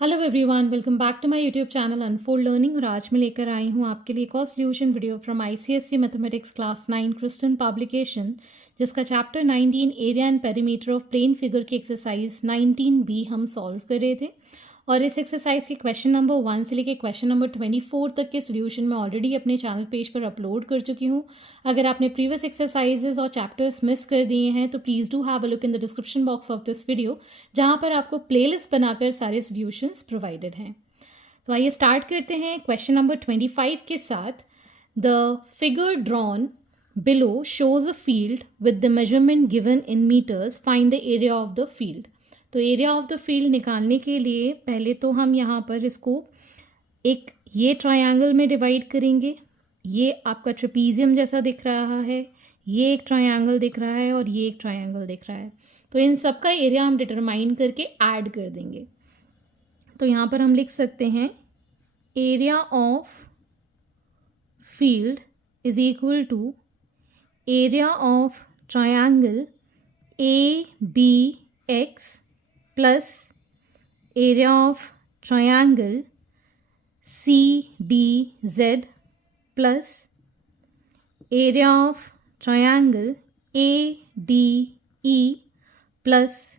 Hello everyone, welcome back to my YouTube channel unfold learning. और आज मैं लेकर आई हूँ आपके लिए एक और solution video from ICSC mathematics class 9 Kristen publication, जिसका chapter 19 area and perimeter of plane figure की एक्सरसाइज 19B हम सॉल्व कर रहे थे। और इस एक्सरसाइज के क्वेश्चन नंबर 1 से लेकर क्वेश्चन नंबर 24 तक के सोल्यूशन मैं ऑलरेडी अपने चैनल पेज पर अपलोड कर चुकी हूँ। अगर आपने प्रीवियस एक्सरसाइजेज और चैप्टर्स मिस कर दिए हैं तो please do have a look in the description box of this video, जहाँ पर आपको प्लेलिस्ट बनाकर सारे सोल्यूशंस प्रोवाइडेड हैं। तो आइए स्टार्ट करते हैं क्वेश्चन नंबर 25 के साथ। The figure drawn below shows a field with the measurement given in metres, find the area of the field. तो एरिया ऑफ द फील्ड निकालने के लिए पहले तो हम यहाँ पर इसको एक ये ट्रायंगल में डिवाइड करेंगे। ये आपका ट्रेपीजियम जैसा दिख रहा है, ये एक ट्रायंगल दिख रहा है और ये एक ट्रायंगल दिख रहा है। तो इन सब का एरिया हम डिटरमाइन करके ऐड कर देंगे। तो यहाँ पर हम लिख सकते हैं area of field is equal to area of triangle A B X plus area of triangle C D Z plus area of triangle A D E plus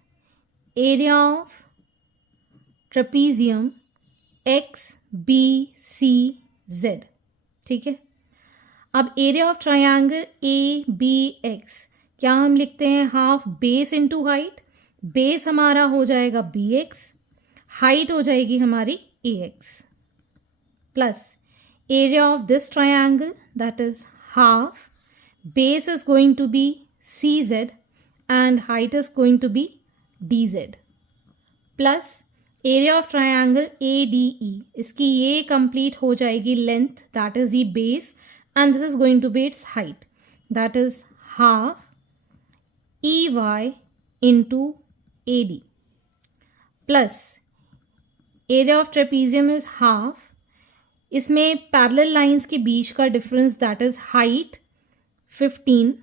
area of trapezium X B C Z. ठीक है, अब area of triangle A B X क्या हम लिखते हैं? Half base into height. Base हमारा हो जाएगा बी एक्स, हाइट हो जाएगी हमारी A X, plus area of this triangle that is half base is going to be C Z and height is going to be D Z, plus area of triangle A D E, इसकी ये complete हो जाएगी length that is the base and this is going to be its height, that is half EY into AD, plus area of trapezium is half, इसमें parallel lines के बीच का difference that is height 15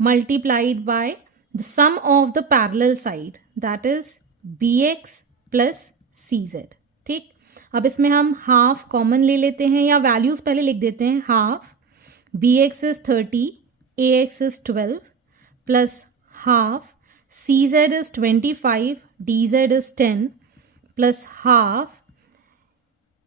multiplied by the sum of the parallel side that is BX plus CZ। ठीक, अब इसमें हम half common ले लेते हैं, या वैल्यूज पहले लिख देते हैं। Half BX is 30, AX is 12 plus half CZ is 25, DZ is 10 plus half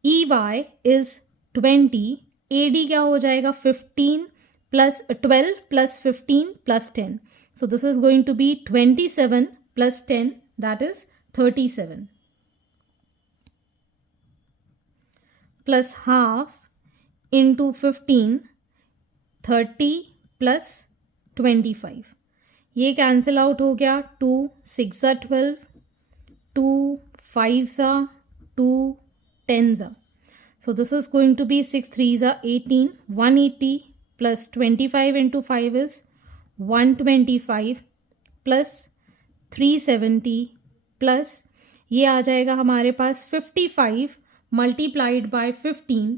EY is 20, AD क्या हो जाएगा? 15 plus 12 plus 15 plus 10, so this is going to be 27 plus 10 that is 37 plus half into 15 30 plus 25, ये cancel out हो गया। 2 6 12, 2 5 2 10, so this is going to be 6 3 18, 180 plus 25 into 5 is 125 plus 370 plus ये आ जाएगा हमारे पास 55 multiplied by 15,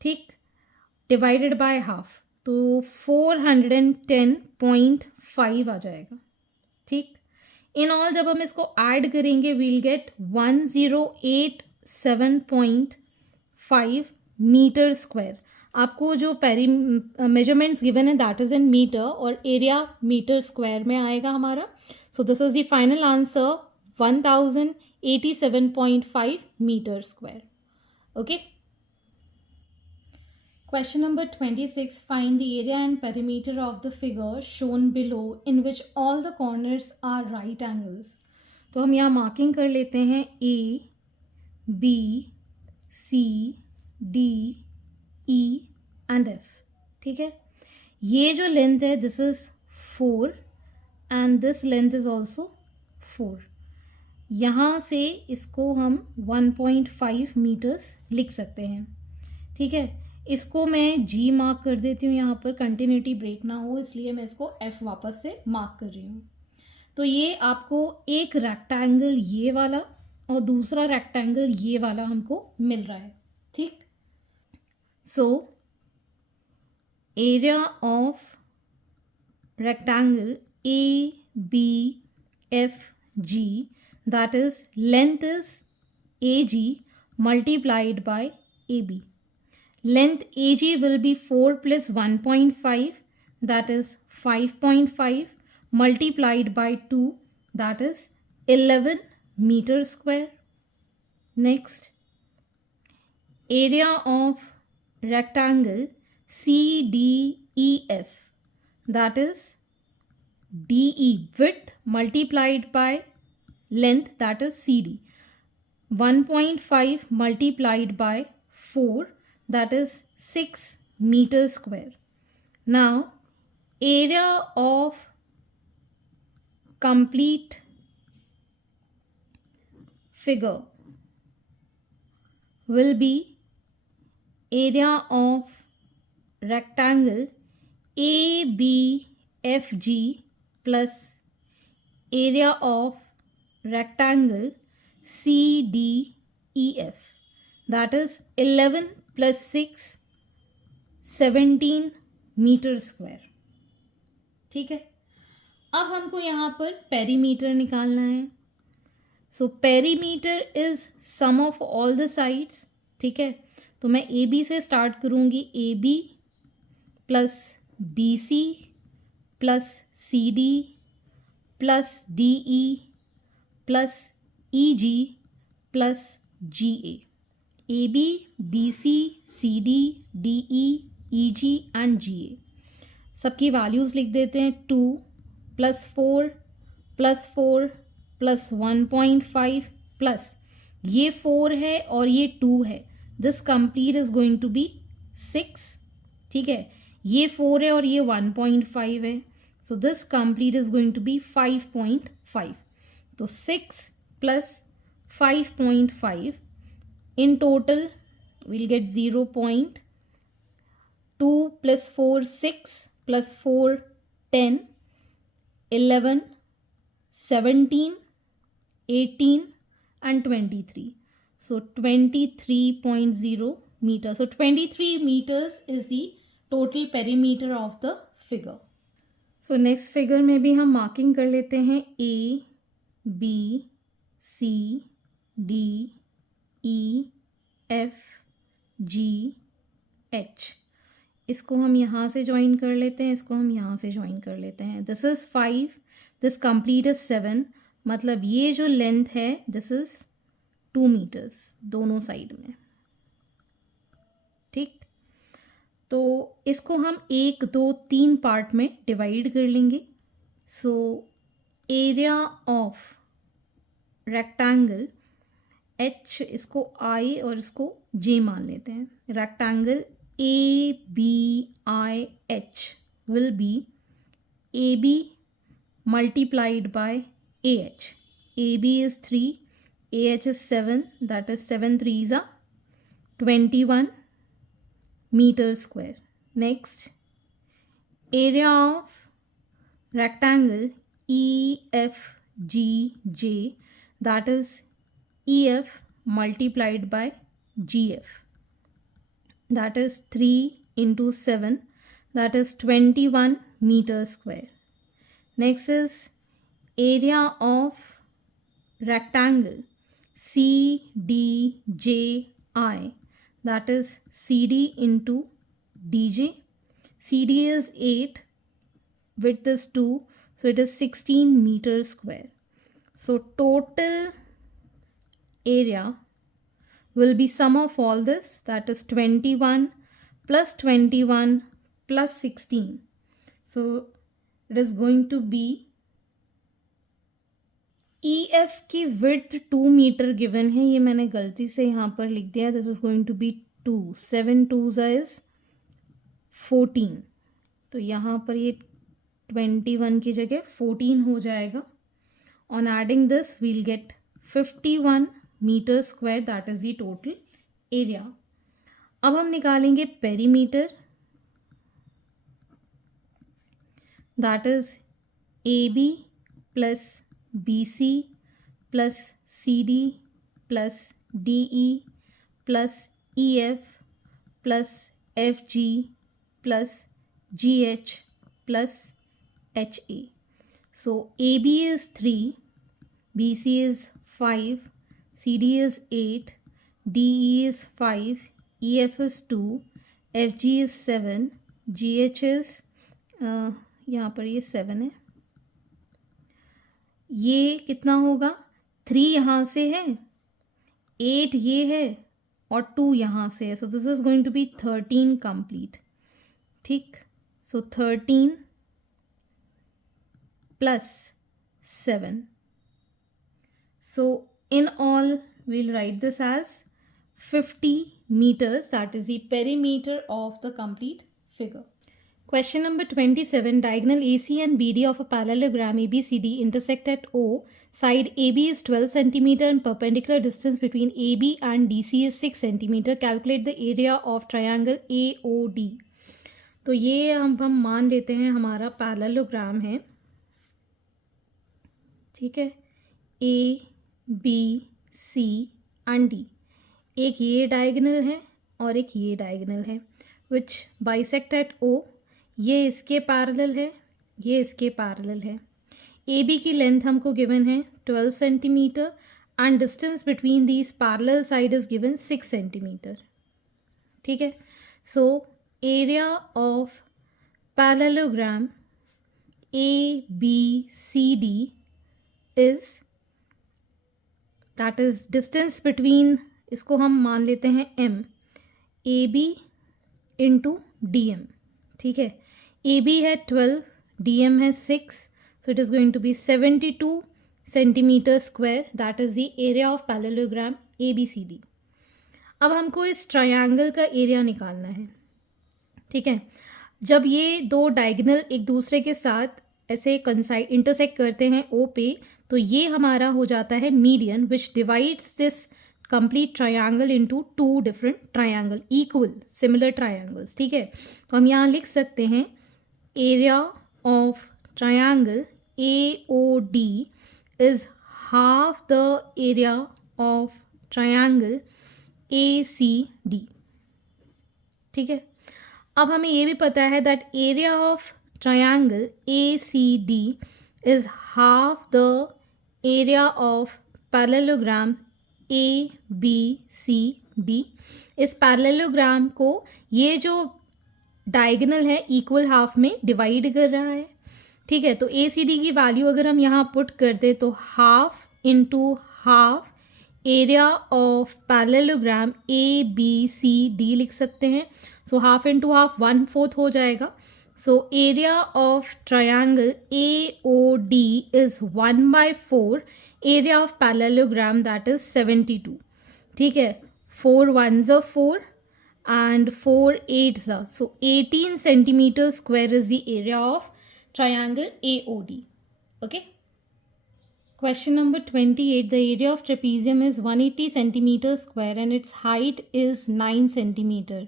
ठीक, divided by half, तो 410.5 आ जाएगा। ठीक, इन ऑल जब हम इसको ऐड करेंगे वील गेट 1087.5 मीटर स्क्वायर। आपको जो मेजरमेंट्स गिवन है दैट इज इन मीटर और एरिया मीटर स्क्वायर में आएगा हमारा। So this is the final answer 1087.5 meter square. Okay. Question number 26. Find the area and perimeter of the figure shown below in which all the corners are right angles. तो हम यहाँ marking कर लेते हैं A, B, C, D, E and F. ठीक है, ये जो लेंथ है this is 4 and this length is also 4। यहाँ से इसको हम 1.5 मीटर्स लिख सकते हैं। ठीक है, इसको मैं G मार्क कर देती हूँ यहाँ पर, कंटिन्यूटी ब्रेक ना हो इसलिए मैं इसको F वापस से मार्क कर रही हूँ। तो ये आपको एक रेक्टेंगल ये वाला और दूसरा रेक्टेंगल ये वाला हमको मिल रहा है। ठीक, सो area of rectangle ABFG, that is length is AG multiplied by AB. Length AG will be 4 plus 1.5, that is 5.5, multiplied by 2, that is 11 meters square. Next, area of rectangle CDEF, that is DE, width multiplied by length, that is CD. 1.5 multiplied by 4, that is 6 meters square. Now, area of complete figure will be area of rectangle ABFG plus area of rectangle CDEF, that is 11 plus 6, 17 metre square. ठीक है, अब हमको यहाँ पर perimeter निकालना है. So perimeter is sum of all the sides. ठीक है, तो मैं ए बी से स्टार्ट करूँगी. A B plus B C plus C D plus D E plus E G plus G A. A B B C C D D E E G and G A. सबकी values लिख देते हैं. 2 plus 4 plus 4 plus 1.5 plus ये 4 है और ये 2 है. This complete is going to be 6. ठीक है, ये 4 है और ये 1.5 है. So this complete is going to be 5.5. तो 6 प्लस 5.5 in total we'll get 0.2 plus 4 6 plus 4 10 11 17 18 and 23. So 23.0 meters. So 23 meters is the total perimeter of the figure. So next figure में भी हम मार्किंग कर लेते हैं. A B C D E F G H. इसको हम यहाँ से ज्वाइन कर लेते हैं, इसको हम यहाँ से ज्वाइन कर लेते हैं. This is 5, this complete is 7. मतलब ये जो लेंथ है दिस इज़ 2 मीटर्स दोनों साइड में. ठीक, तो इसको हम 1 2 3 पार्ट में डिवाइड कर लेंगे. सो एरिया ऑफ रेक्टेंगल H, इसको I और इसको J मान लेते हैं. Rectangle ABIH will be AB multiplied by AH. AB is 3, AH is 7, that is 7 3s are 21 meters square. Next, area of rectangle EFGJ, that is EF multiplied by GF, that is 3 into 7, that is 21 meters square. Next is area of rectangle CDJI, that is CD into DJ. CD is 8, width is 2, so it is 16 meters square. So total area will be sum of all this, that is 21 plus 21 plus 16. So it is going to be EF की width 2 मीटर given है. ये मैंने गलती से यहाँ पर लिख दिया. This is going to be 2. 7 2s is 14. तो यहाँ पर ये 21 की जगह 14 हो जाएगा. On adding this will get 51 metre square, that is the total area. अब हम निकालेंगे perimeter, that is AB plus BC plus CD plus DE plus EF plus FG plus GH plus HA. So AB is 3, BC is 5, CD is 8, DE is 5, EF is 2, FG is 7, GH is यहाँ पर ये 7 है, ये कितना होगा, 3 यहाँ से है, 8 ये है और 2 यहाँ से है, so this is going to be 13 complete. ठीक, so 13 plus 7. So in all we'll write this as 50 meters, that is the perimeter of the complete figure. Question number 27. Diagonal AC and BD of a parallelogram ABCD intersect at O. Side AB is 12 cm and perpendicular distance between AB and DC is 6 cm. Calculate the area of triangle AOD. तो ये हम मान लेते हैं हमारा parallelogram है. ठीक है, A B C and D. एक ये डायगोनल है और एक ये डायगोनल है विच बाइसेक्ट एट ओ. ये इसके पैरेलल है, ये इसके पैरेलल है. ए बी की लेंथ हमको गिवन है 12 centimetre and distance between these parallel side is given 6 centimetre. ठीक है, so area of parallelogram A B C D is, that is distance between, इसको हम मान लेते हैं m, A B into D M. ठीक है, ए बी है 12, डी एम है 6, so it is going to be 72 centimetre square. That is the area of parallelogram A B C D. अब हमको इस ट्रायंगल का एरिया निकालना है. ठीक है, जब ये दो डायगोनल एक दूसरे के साथ ऐसे कंसाइड इंटरसेक्ट करते हैं ओ पे, तो ये हमारा हो जाता है median which divides this complete triangle into 2 different triangle, equal similar triangles. ठीक है, तो हम यहाँ लिख सकते हैं area of triangle A O D is half the area of triangle A C D. ठीक है, अब हमें ये भी पता है that area of triangle ACD is half the area of parallelogram ABCD. इस पैरेललोग्राम को ये जो डायगोनल है इक्वल हाफ में डिवाइड कर रहा है. ठीक है, तो ACD की वैल्यू अगर हम यहाँ पुट कर दे तो half into half area of parallelogram ABCD लिख सकते हैं. सो हाफ इंटू हाफ 1/4 हो जाएगा. So area of triangle AOD is 1/4 area of parallelogram, that is 72. ठीक है, 4 1s are 4 and 4 8s are, so 18 centimeter square is the area of triangle AOD. Okay. Question number 28. The area of trapezium is 180 centimeter square and its height is 9 centimeter.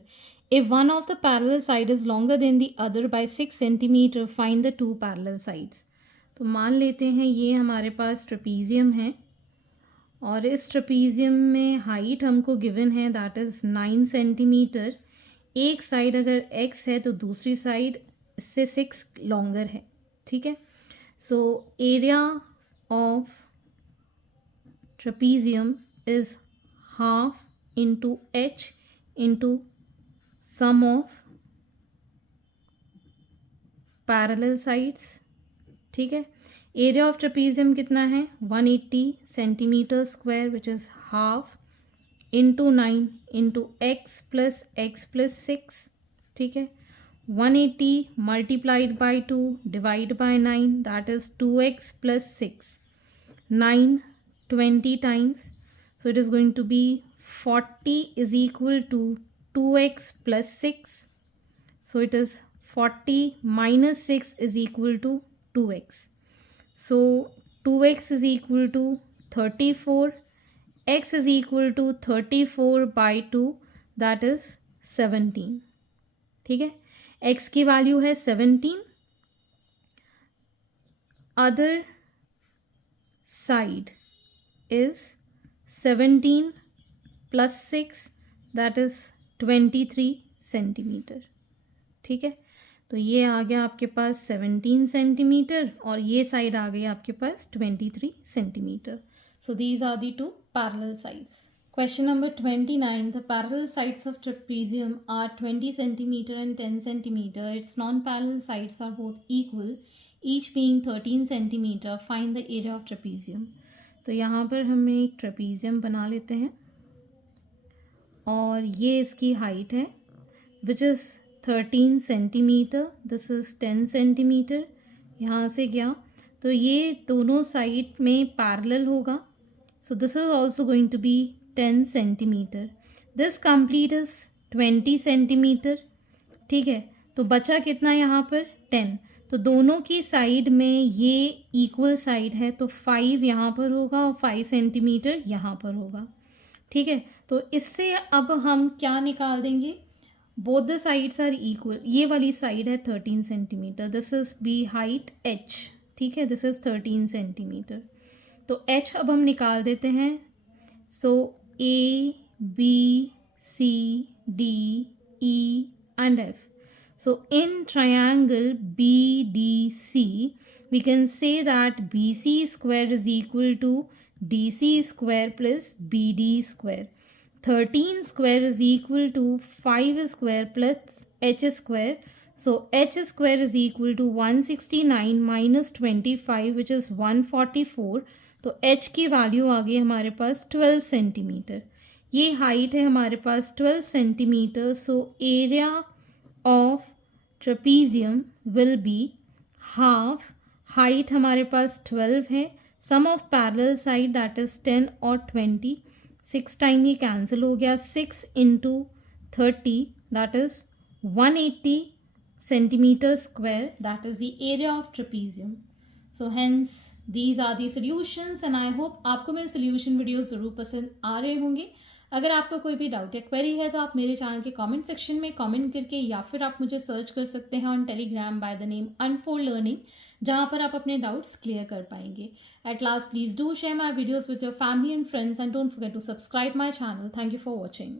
If one of the parallel side is longer than the other by 6 centimeter, find the two parallel sides. तो मान लेते हैं ये हमारे पास trapezium है और इस trapezium में हाइट हमको गिवन है दैट इज़ 9 सेंटीमीटर. एक साइड अगर x है तो दूसरी साइड इससे 6 लॉन्गर है. ठीक है, so area of trapezium is half into h into sum of parallel sides. ठीक है, एरिया ऑफ ट्रेपीजियम कितना है 180 centimetre square which is half into 9 into x plus 6. ठीक है, 180 multiplied by 2 divide by 9 that is 2x plus 6. 9 20 times, so it is going to be 40 is equal to 2x plus 6. So it is 40 minus 6 is equal to 2x. So 2x is equal to 34. X is equal to 34 by 2, that is 17. ठीक है, x की value है 17. Other side is 17 plus 6, that is 23 centimetre. ठीक है, तो ये आ गया आपके पास 17 सेंटीमीटर और ये साइड आ गई आपके पास 23 centimetre. So these are the two parallel sides. Question number 29. The parallel sides of trapezium are 20 centimeter and 10 centimeter. Its non-parallel sides are both equal, each being 13 centimeter. Find the area of trapezium. तो यहाँ पर हम एक trapezium बना लेते हैं और ये इसकी हाइट है which is 13 centimetre. This is 10 centimetre. यहाँ से गया तो ये दोनों साइड में पैरेलल होगा. So this is also going to be 10 centimetre. This complete is 20 centimetre. ठीक है, तो बचा कितना यहाँ पर 10. तो दोनों की साइड में ये इक्वल साइड है तो 5 यहाँ पर होगा और 5 सेंटीमीटर यहाँ पर होगा. ठीक है, तो इससे अब हम क्या निकाल देंगे, both the sides are equal. ये वाली साइड है 13 centimetre. This is B height h. ठीक है, दिस इज़ 13 सेंटीमीटर. तो h अब हम निकाल देते हैं. सो A, B, C, D, E and F. So in triangle BDC, we can say that BC square is equal to DC square plus BD square. 13 square is equal to 5 square plus h square. So h square is equal to 169 minus 25 which is 144. तो h की value आ गई हमारे पास 12 centimetre. ये height है हमारे पास 12 centimetre. So area of trapezium will be half. Height हमारे पास 12 है. Sum of parallel side that is 10 और 20. 6 टाइम ये कैंसिल हो गया. 6 into 30 that is 180 centimeter square. That is the area of trapezium. So hence these are the solutions and I hope आपको मेरे solution videos ज़रूर पसंद आ रहे होंगे. अगर आपका कोई भी डाउट या क्वेरी है तो आप मेरे चैनल के कमेंट सेक्शन में कमेंट करके या फिर आप मुझे सर्च कर सकते हैं on Telegram by the name unfold learning, जहाँ पर आप अपने डाउट्स क्लियर कर पाएंगे. At last please do share my videos with your family and friends and don't forget to subscribe my channel. Thank you for watching.